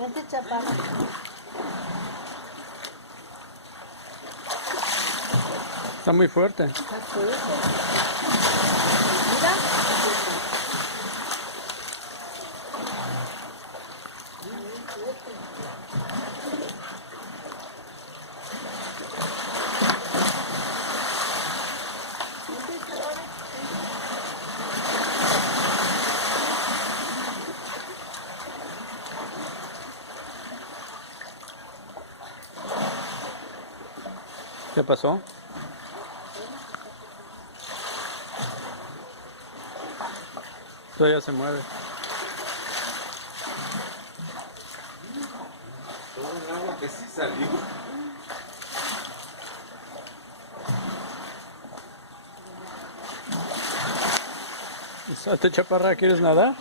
Vente, chaparra. Está muy fuerte. Está fuerte. Mira. ¿Qué pasó? Todavía se mueve. Todo el agua que se salió. ¿Este chaparra quieres nadar?